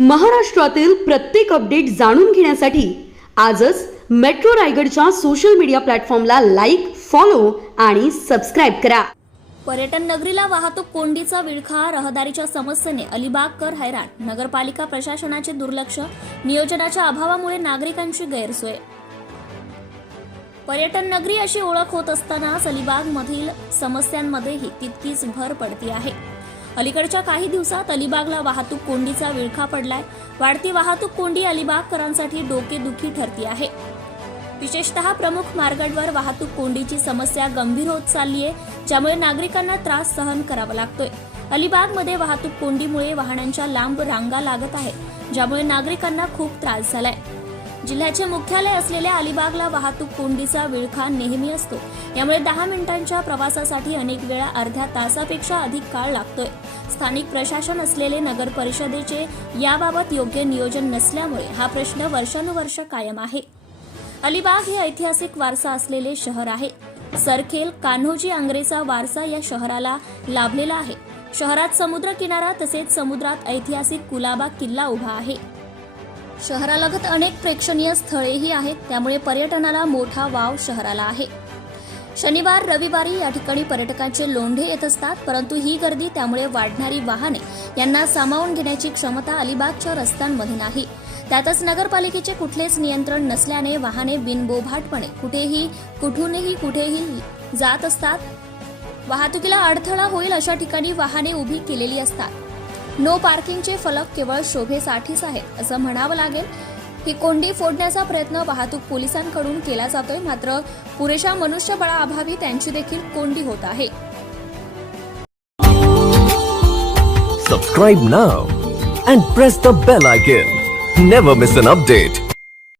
महाराष्ट्रातील प्रत्येक अपडेट जाणून घेण्यासाठी आजच मेट्रो रायगडच्या सोशल मीडिया प्लॅटफॉर्मला लाईक फॉलो आणि सबस्क्राईब करा. पर्यटन नगरीला वाहतूक कोंडीचा विळखा रहदारीच्या समस्येने अलिबागकर हैराण नगरपालिका प्रशासनाचे दुर्लक्ष नियोजनाच्या अभावामुळे नागरिकांची गैरसोय. पर्यटन नगरी अशी ओळख होत असतानाच अलिबागमधील समस्यांमध्येही तितकीच भर पडती आहे. अलीकडच्या काही दिवसात अलिबागला वाहतूक कोंडीचा विळखा पडलाय. वाढती वाहतूक कोंडी अलिबागकरांसाठी डोकेदुखी ठरती आहे. विशेषतः प्रमुख मार्गांवर वाहतूक कोंडीची समस्या गंभीर होत चालली आहे ज्यामुळे नागरिकांना त्रास सहन करावा लागतोय. अलिबागमध्ये वाहतूक कोंडीमुळे वाहनांच्या लांब रांगा लागत आहेत ज्यामुळे नागरिकांना खूप त्रास झालाय. जिल्ह्याचे मुख्यालय असलेल्या अलिबागला वाहतूक कोंडीचा विळखा नेहमी असतो. यामुळे दहा मिनिटांच्या प्रवासासाठी अनेक वेळा अर्ध्या तासापेक्षा अधिक काळ लागतोय. स्थानिक प्रशासन असलेले नगर परिषदेचे याबाबत योग्य नियोजन नसल्यामुळे हा प्रश्न वर्षानुवर्ष कायम आहे. अलिबाग हे ऐतिहासिक वारसा असलेले शहर आहे. सरखेल कान्होजी आंग्रेचा वारसा या शहराला लाभलेला आहे. शहरात समुद्र किनारा तसेच समुद्रात ऐतिहासिक कुलाबा किल्ला उभा आहे. शहरालगत अनेक प्रेक्षणीय स्थळेही आहेत त्यामुळे पर्यटनाला मोठा वाव शहराला आहे. शनिवार रविवारी या ठिकाणी पर्यटकांचे लोंढे येत असतात परंतु ही गर्दी त्यामुळे वाढणारी वाहने यांना सामावून घेण्याची क्षमता अलिबागच्या रस्त्यांमध्ये नाही. त्यातच नगरपालिकेचे कुठलेच नियंत्रण नसल्याने वाहने बिनबोभाटपणे कुठेही कुठूनही कुठेही जात असतात. वाहतुकीला अडथळा होईल अशा ठिकाणी वाहने उभी केलेली असतात. नो पार्किंगचे फलक केवळ शोभेसाठीच आहेत असं म्हणावं लागेल. ही कोंडी फोडण्याचा प्रयत्न वाहतूक पोलिसांकडून केला जातोय मात्र पुरेशा मनुष्यबळाअभावी त्यांची देखील कोंडी होत आहे. Subscribe now and press the bell icon never miss an update